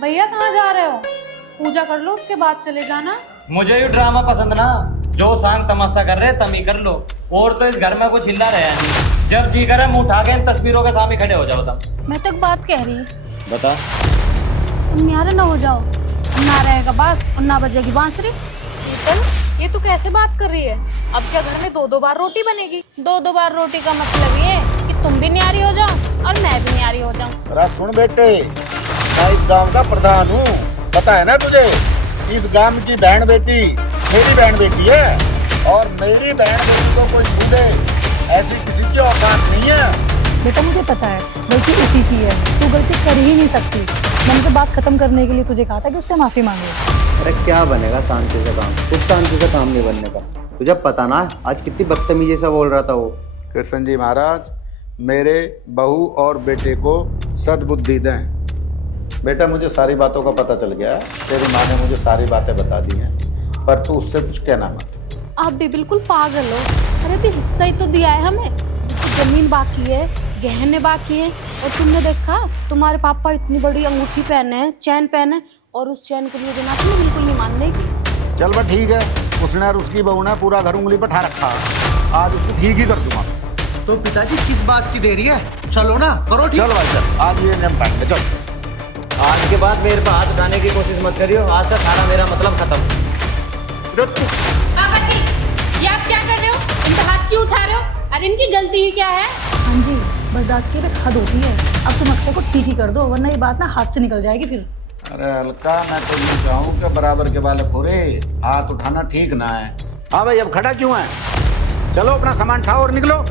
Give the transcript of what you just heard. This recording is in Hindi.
भैया कहाँ जा रहे हो? पूजा कर लो, उसके बाद चले जाना। मुझे ये ड्रामा पसंद ना, जो सांग तमाशा कर रहे तम ही कर लो। और तो इस घर में कुछ हिला रहा नहीं, जब जी करे मुंह उठा के इन तस्वीरों के सामने खड़े हो जाओ तुम। मैं तो एक बात कह रही, बता। तुम न्यारे ना हो जाओ, ना रहेगा बांस और ना बजेगी बांसुरी। शीतल, ये तू कैसे बात कर रही है? अब क्या घर में 2-2 बार रोटी बनेगी? 2-2 बार रोटी का मतलब ये कि तुम भी न्यारी हो जाओ और मैं भी न्यारी हो जाऊं। अरे सुन बेटे, मैं इस गांव का प्रधान हूँ, पता है ना तुझे? इस गांव की बहन बेटी मेरी बहन बेटी है, और मेरी बहन बेटी को कोई छू दे ऐसी किसी की औकात नहीं है। बेटा मुझे पता है गलती उसी की है, तू गलती कर ही नहीं सकती। मैंने तो बात खत्म करने के लिए तुझे कहा था कि उससे माफी मांगे। अरे क्या बनेगा शांति से काम, कुछ शांति से काम नहीं बनने का। तुझे पता ना आज कितनी बदतमीजी से बोल रहा था वो। कृष्ण जी महाराज, मेरे बहू और बेटे को सद्बुद्धि दें। बेटा मुझे सारी बातों का पता चल गया है, तेरी माँ ने मुझे सारी बातें बता दी हैं, पर तू उससे कुछ कहना मत। आप भी बिल्कुल पागल हो। अरे भी हिस्सा ही तो दिया है हमें, तो जमीन बाकी है, गहने बाकी है। और तुमने देखा तुम्हारे पापा इतनी बड़ी अंगूठी पहने हैं, चैन पहने, और उस चैन के लिए देना तुम्हें बिल्कुल नहीं मानने की। चल बस ठीक है, उसने और उसकी बहू ने पूरा घर उंगली पर ठा रखा, आज उसको ठीक ही कर दूंगा। तो पिताजी किस बात की देरी है, चलो ना करो ठीक। चल भाई चल, आज ये नियम काट ले, चल। आज के बाद मेरे पे हाथ उठाने की कोशिश मत करियो, आज तक सारा मेरा मतलब खत्म। पापा जी, ये आप क्या कर रहे हो? इनका हाथ क्यों उठा रहे हो? अरे इनकी गलती ही क्या है? हाँ जी, बर्दाश्त की एक हद होती है। अब तुम अक्सर को ठीक ही कर दो, वरना ये बात ना हाथ से निकल जाएगी फिर। अरे हल्का, मैं तो ये चाहूँ कि बराबर के वाले फोरे, हाथ उठाना ठीक ना है। हाँ भाई, अब खड़ा क्यों है? चलो अपना सामान उठाओ और निकलो।